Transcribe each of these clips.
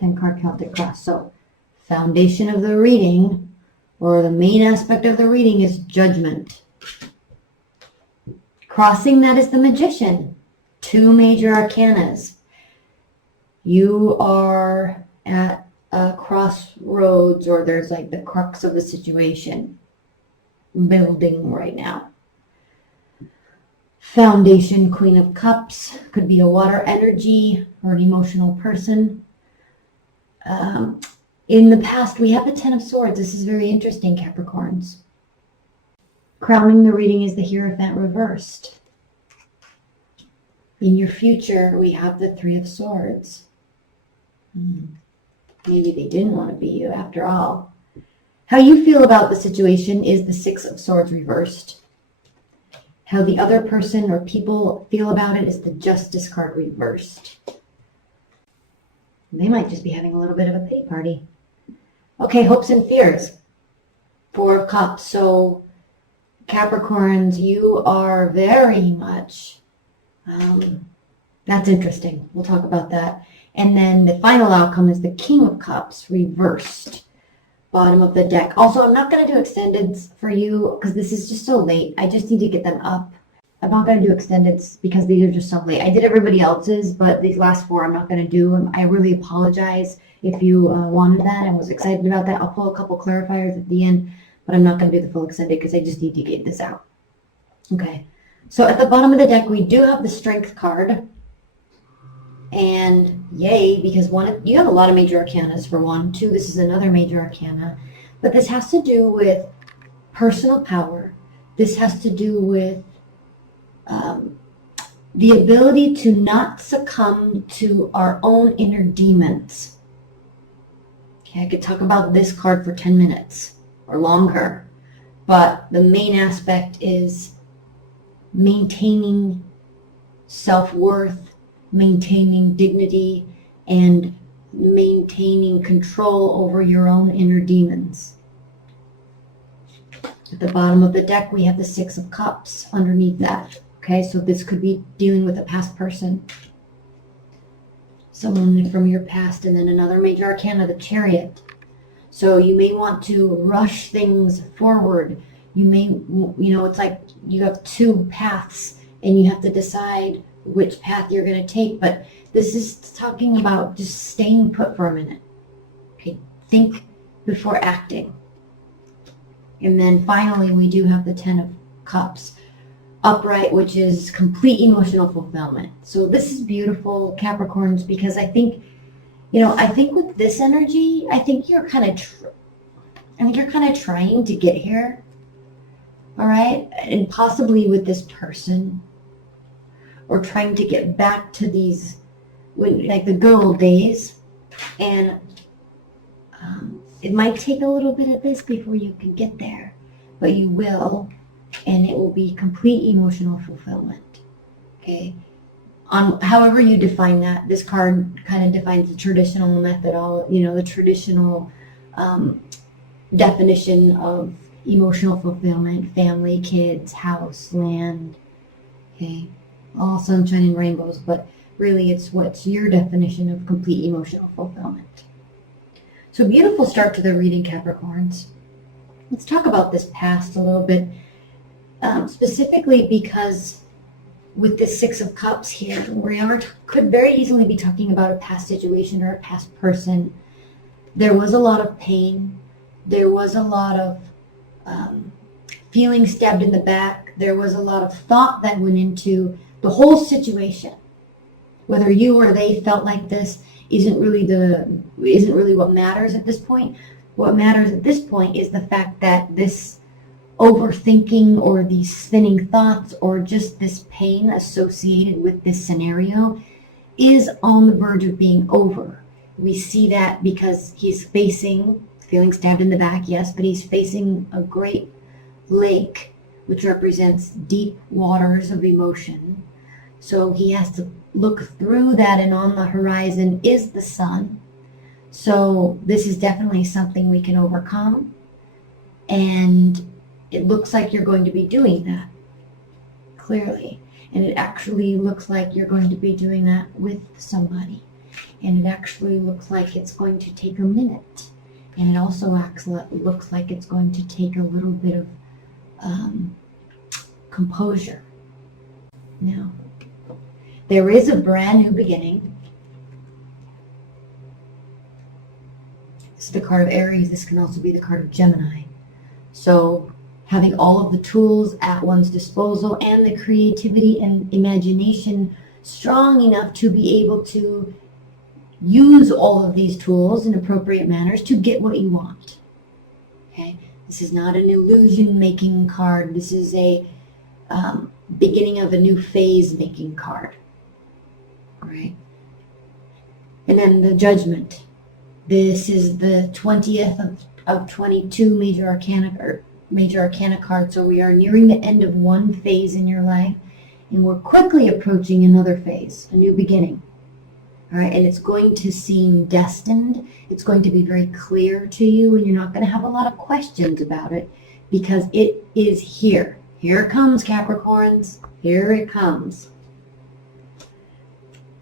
10-card Celtic cross. So foundation of the reading, or the main aspect of the reading, is Judgment. Crossing that is the Magician. 2 major arcanas. You are at a crossroads, or there's like the crux of the situation building right now. Foundation, Queen of Cups, could be a water energy or an emotional person. In the past, we have the 10 of Swords. This is very interesting, Capricorns. Crowning the reading is the Hierophant reversed. In your future, we have the 3 of Swords. Maybe they didn't want to be you after all. How you feel about the situation is the 6 of Swords reversed. How the other person or people feel about it is the Justice card reversed. They might just be having a little bit of a pity party. Okay, hopes and fears. 4 of Cups. So Capricorns, you are very much, that's interesting. We'll talk about that. And then the final outcome is the King of Cups reversed. Bottom of the deck. Also, I'm not going to do extendeds for you because this is just so late. I just need to get them up. I'm not going to do extendeds because these are just so late. I did everybody else's, but these last 4 I'm not going to do. I really apologize if you wanted that and was excited about that. I'll pull a couple clarifiers at the end, but I'm not going to do the full extended because I just need to get this out. Okay. So at the bottom of the deck, we do have the Strength card. And yay, because you have a lot of major arcanas for 1. 2, this is another major arcana. But this has to do with personal power. This has to do with the ability to not succumb to our own inner demons. Okay, I could talk about this card for 10 minutes or longer. But the main aspect is maintaining self-worth, maintaining dignity, and maintaining control over your own inner demons. At the bottom of the deck, we have the 6 of Cups underneath that. Okay, so this could be dealing with a past person. Someone from your past, and then another major arcana, the Chariot. So you may want to rush things forward. You may, it's like you have 2 paths and you have to decide which path you're going to take, but this is talking about just staying put for a minute. Okay, think before acting. And then finally, we do have the 10 of Cups upright, which is complete emotional fulfillment. So this is beautiful, Capricorns, because I think, I think with this energy, I think you're kind of trying to get here. All right, and possibly with this person, or trying to get back to these, like the good old days. And it might take a little bit of this before you can get there, but you will, and it will be complete emotional fulfillment. Okay, on however you define that, this card kind of defines the traditional method, the traditional definition of emotional fulfillment: family, kids, house, land. Okay, all sunshine and rainbows, but really what's your definition of complete emotional fulfillment. So beautiful start to the reading, Capricorns. Let's talk about this past a little bit, specifically because with this 6 of Cups here, we could very easily be talking about a past situation or a past person. There was a lot of pain. There was a lot of feeling stabbed in the back. There was a lot of thought that went into the whole situation. Whether you or they felt like this isn't really what matters at this point. What matters at this point is the fact that this overthinking or these spinning thoughts or just this pain associated with this scenario is on the verge of being over. We see that because he's feeling stabbed in the back, yes, but he's facing a great lake, which represents deep waters of emotion. So he has to look through that, and on the horizon is the sun. So this is definitely something we can overcome. And it looks like you're going to be doing that, clearly. And it actually looks like you're going to be doing that with somebody. and it actually looks like it's going to take a minute. And it also looks like it's going to take a little bit of composure. Now, there is a brand new beginning. This is the card of Aries. This can also be the card of Gemini. So having all of the tools at one's disposal and the creativity and imagination strong enough to be able to use all of these tools in appropriate manners to get what you want. Okay? This is not an illusion-making card. This is a beginning of a new phase-making card. All right? And then the Judgment. This is the 20th of 22 major arcana cards. So we are nearing the end of one phase in your life, and we're quickly approaching another phase, a new beginning. All right, and it's going to seem destined. It's going to be very clear to you, and you're not going to have a lot of questions about it because it is here. Here it comes, Capricorns. Here it comes.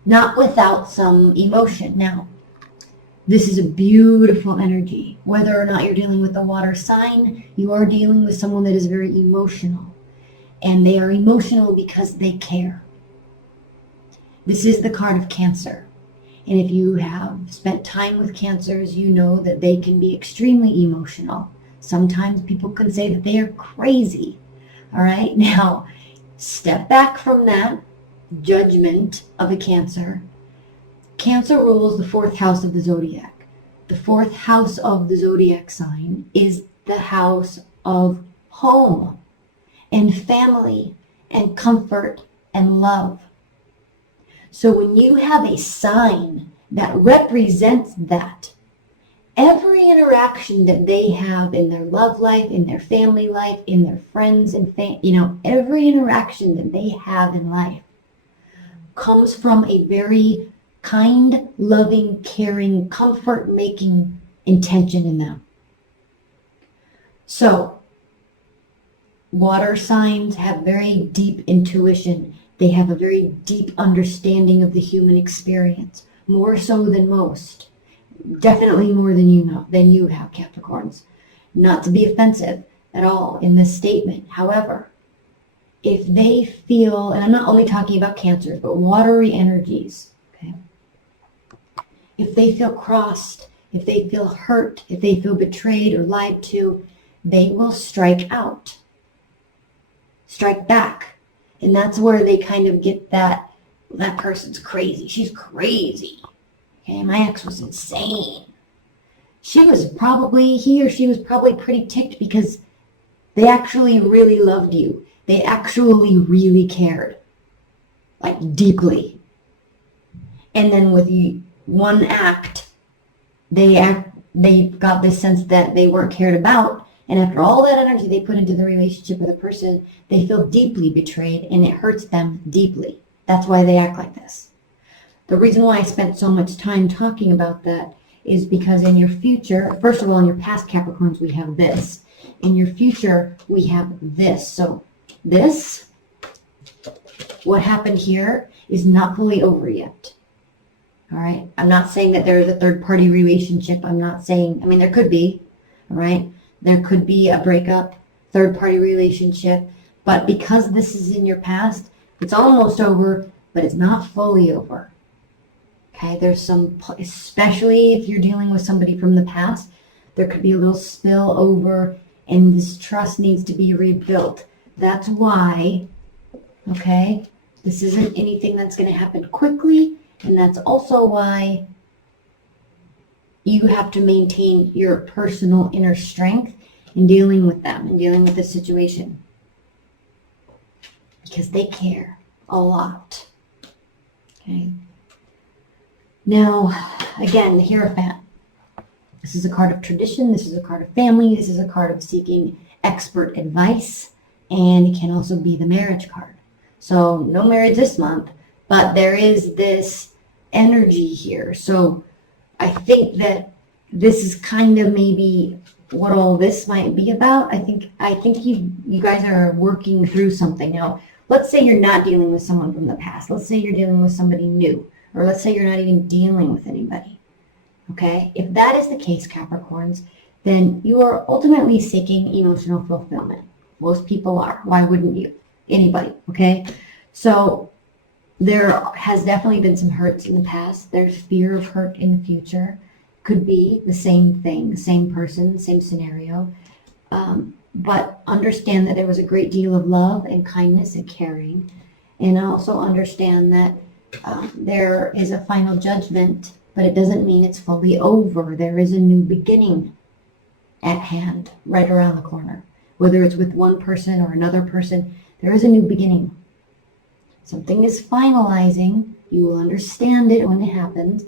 Not without some emotion. Now, this is a beautiful energy. Whether or not you're dealing with a water sign, you are dealing with someone that is very emotional. And they are emotional because they care. This is the card of Cancer. And if you have spent time with Cancers, you know that they can be extremely emotional. Sometimes people can say that they are crazy. All right? Now, step back from that judgment of a Cancer. Cancer rules the fourth house of the zodiac. The fourth house of the zodiac sign is the house of home and family and comfort and love. So when you have a sign that represents that, every interaction that they have in their love life, in their family life, in their friends and every interaction that they have in life comes from a very kind, loving, caring, comfort-making intention in them. So, water signs have very deep intuition. They have a very deep understanding of the human experience, more so than most. Definitely more than you have, Capricorns. Not to be offensive at all in this statement. However, if they feel, and I'm not only talking about Cancers, but watery energies, okay? If they feel crossed, if they feel hurt, if they feel betrayed or lied to, they will strike out. Strike back. And that's where they kind of get that person's crazy. She's crazy. Okay, my ex was insane. He or she was probably pretty ticked because they actually really loved you. They actually really cared. Like deeply. And then with one act, they got this sense that they weren't cared about. And after all that energy they put into the relationship with a person, they feel deeply betrayed and it hurts them deeply. That's why they act like this. The reason why I spent so much time talking about that is because in your future, first of all, in your past Capricorns, we have this. In your future, we have this. So this, what happened here, is not fully over yet. All right? I'm not saying that there's a third-party relationship. I'm not saying, there could be, all right? There could be a breakup, third-party relationship, but because this is in your past, it's almost over, but it's not fully over. Okay, there's some, especially if you're dealing with somebody from the past, there could be a little spill over, and this trust needs to be rebuilt. That's why, okay, this isn't anything that's going to happen quickly, and that's also why you have to maintain your personal inner strength in dealing with them, in dealing with this situation. Because they care a lot. Okay. Now, again, the Hierophant. This is a card of tradition. This is a card of family. This is a card of seeking expert advice. And it can also be the marriage card. So, no marriage this month. But there is this energy here. So, I think that this is kind of maybe what all this might be about. I think you guys are working through something. Now, let's say you're not dealing with someone from the past. Let's say you're dealing with somebody new. Or let's say you're not even dealing with anybody. Okay? If that is the case, Capricorns, then you are ultimately seeking emotional fulfillment. Most people are. Why wouldn't you? Anybody. Okay? So there has definitely been some hurts in the past. There's fear of hurt in the future. Could be the same thing, the same person, same scenario. But understand that there was a great deal of love and kindness and caring. And also understand that there is a final judgment, but it doesn't mean it's fully over. There is a new beginning at hand, right around the corner. Whether it's with one person or another person, there is a new beginning. Something is finalizing. You will understand it when it happens,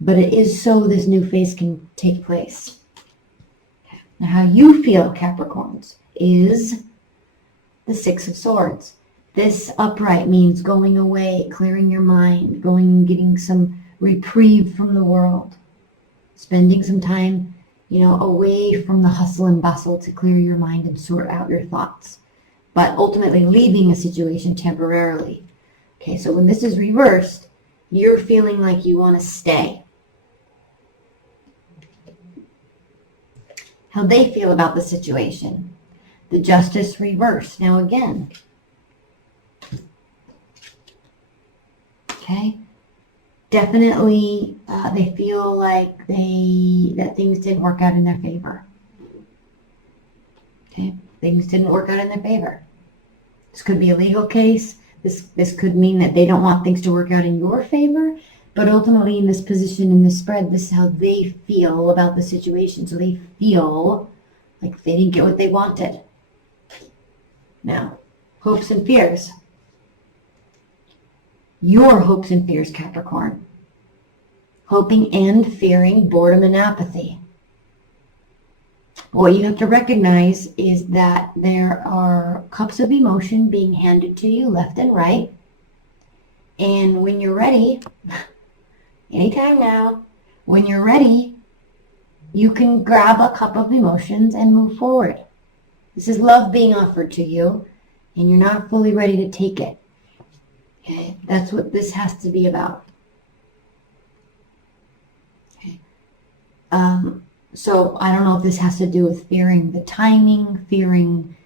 but it is so this new phase can take place. Now, how you feel, Capricorns, is the Six of Swords. This upright means going away, clearing your mind, going and getting some reprieve from the world, spending some time, away from the hustle and bustle to clear your mind and sort out your thoughts, but ultimately leaving a situation temporarily. Okay, so when this is reversed, you're feeling like you want to stay. How they feel about the situation. The Justice reversed. Now again, okay, definitely they feel like that things didn't work out in their favor. Okay, things didn't work out in their favor. This could be a legal case. This could mean that they don't want things to work out in your favor. But ultimately, in this position, in this spread, this is how they feel about the situation. So they feel like they didn't get what they wanted. Now, hopes and fears. Your hopes and fears, Capricorn. Hoping and fearing boredom and apathy. What you have to recognize is that there are cups of emotion being handed to you left and right. And when you're ready... anytime now, when you're ready, you can grab a cup of emotions and move forward. This is love being offered to you, and you're not fully ready to take it. Okay, that's what this has to be about. Okay. So I don't know if this has to do with fearing the timing, fearing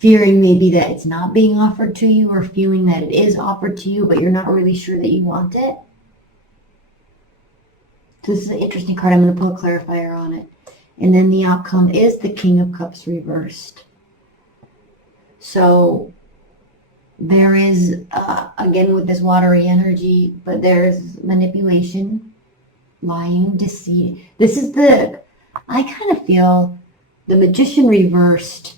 maybe that it's not being offered to you, or feeling that it is offered to you, but you're not really sure that you want it. So this is an interesting card. I'm going to pull a clarifier on it. And then the outcome is the King of Cups reversed. So there is, again with this watery energy, but there's manipulation, lying, deceit. I kind of feel the Magician reversed,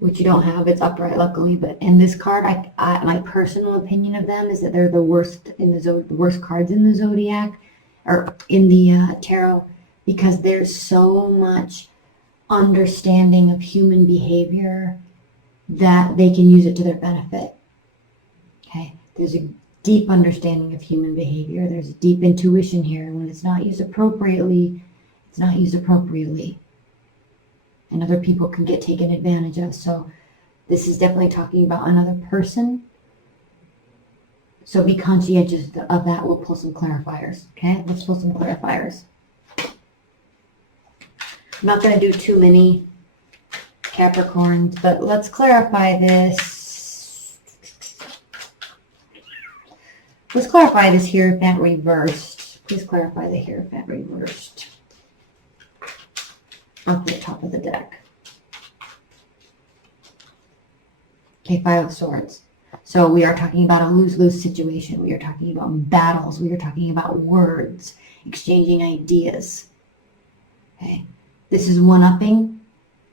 which you don't have, it's upright luckily, but in this card, my personal opinion of them is that they're the worst the worst cards in the zodiac, or in the tarot, because there's so much understanding of human behavior that they can use it to their benefit. Okay, there's a deep understanding of human behavior. There's a deep intuition here. When it's not used appropriately, it's not used appropriately. And other people can get taken advantage of. So this is definitely talking about another person. So be conscientious of that. We'll pull some clarifiers. Okay, let's pull some clarifiers. I'm not going to do too many Capricorns, but let's clarify this. Let's clarify this Hierophant reversed. Please clarify the Hierophant reversed. Up the top of the deck. Okay, Five of Swords. So we are talking about a lose-lose situation. We are talking about battles. We are talking about words, exchanging ideas. Okay, this is one-upping,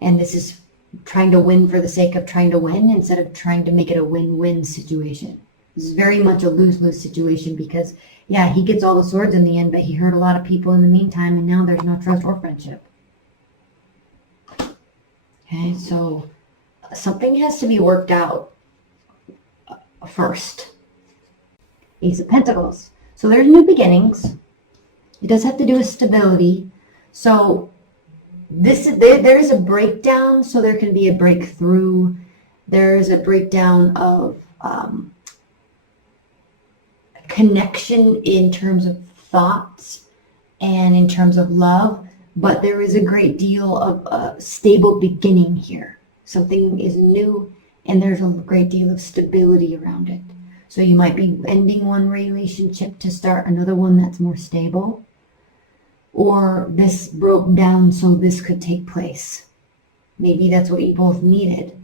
and this is trying to win for the sake of trying to win instead of trying to make it a win-win situation. This is very much a lose-lose situation because, yeah, he gets all the swords in the end, but he hurt a lot of people in the meantime, and now there's no trust or friendship. Okay, so something has to be worked out first. Ace of Pentacles. So there's new beginnings. It does have to do with stability. So there is a breakdown, so there can be a breakthrough. There is a breakdown of connection in terms of thoughts and in terms of love, but there is a great deal of a stable beginning here. Something is new and there's a great deal of stability around it. So you might be ending one relationship to start another one that's more stable, or this broke down so this could take place. Maybe that's what you both needed.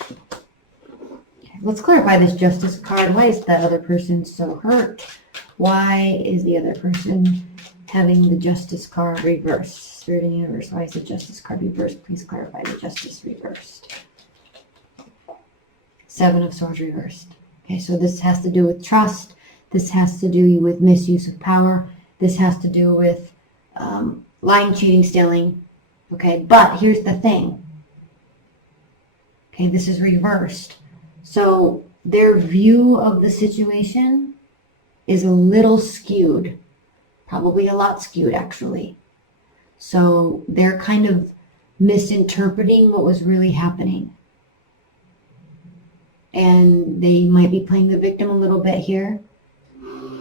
Okay, let's clarify this Justice card. Why is that other person so hurt? Why is the other person having the Justice card reversed? Spirit and Universe, why is the Justice card reversed? Please clarify the Justice reversed. Seven of Swords reversed. Okay, so this has to do with trust. This has to do with misuse of power. This has to do with lying, cheating, stealing. Okay, but here's the thing. Okay, this is reversed. So their view of the situation is a little skewed. Probably a lot skewed, actually. So they're kind of misinterpreting what was really happening. And they might be playing the victim a little bit here.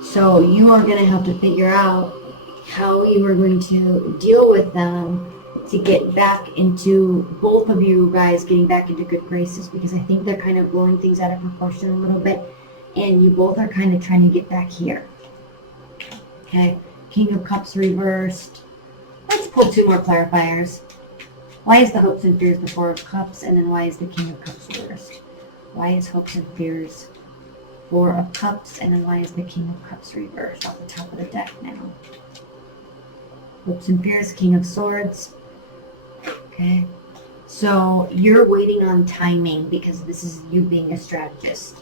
So you are going to have to figure out how you are going to deal with them to get back into, both of you guys getting back into good graces, because I think they're kind of blowing things out of proportion a little bit, and you both are kind of trying to get back here. Okay, King of Cups reversed. Let's pull two more clarifiers. Why is the hopes and fears the Four of Cups, and then why is the King of Cups reversed? Why is hopes and fears Four of Cups, and then why is the King of Cups reversed off the top of the deck now? Hopes and fears, King of Swords. Okay, so you're waiting on timing because this is you being a strategist.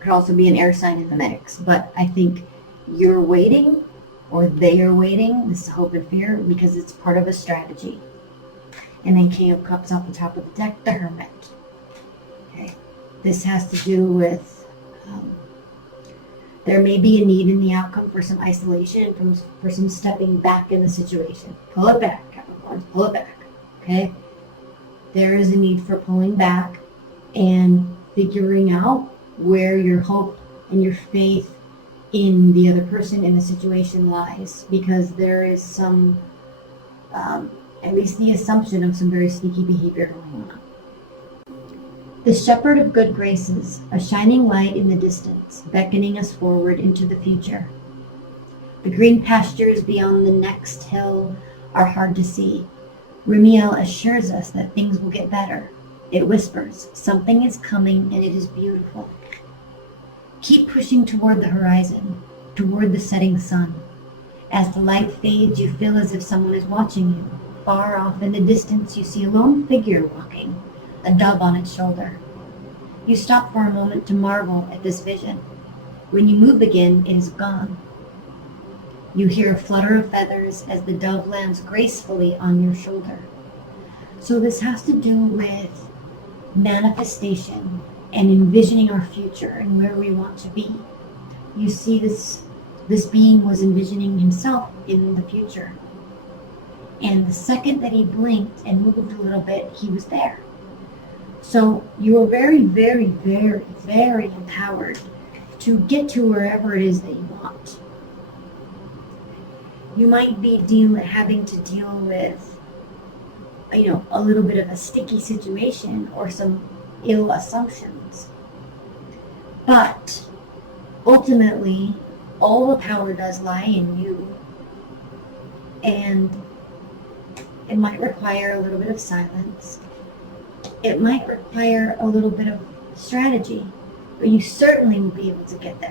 Could also be an air sign in the mix, but I think you're waiting, or they are waiting. This is hope and fear because it's part of a strategy. And then King of Cups off the top of the deck, the Hermit. Okay, this has to do with there may be a need in the outcome for some isolation and for some stepping back in the situation. Pull it back, Capricorn. Pull it back. Okay? There is a need for pulling back and figuring out where your hope and your faith in the other person in the situation lies, because there is some, at least the assumption of some very sneaky behavior going on. The shepherd of good graces, a shining light in the distance, beckoning us forward into the future. The green pastures beyond the next hill are hard to see. Ramiel assures us that things will get better. It whispers, something is coming and it is beautiful. Keep pushing toward the horizon, toward the setting sun. As the light fades, you feel as if someone is watching you. Far off in the distance, you see a lone figure walking, a dove on its shoulder. You stop for a moment to marvel at this vision. When you move again, it is gone. You hear a flutter of feathers as the dove lands gracefully on your shoulder. So this has to do with manifestation and envisioning our future and where we want to be. You see, this being was envisioning himself in the future. And the second that he blinked and moved a little bit, he was there. So you are very, very, very, very empowered to get to wherever it is that you want. You might be having to deal with, a little bit of a sticky situation or some ill assumptions. But ultimately, all the power does lie in you. And it might require a little bit of silence. It might require a little bit of strategy, but you certainly will be able to get there.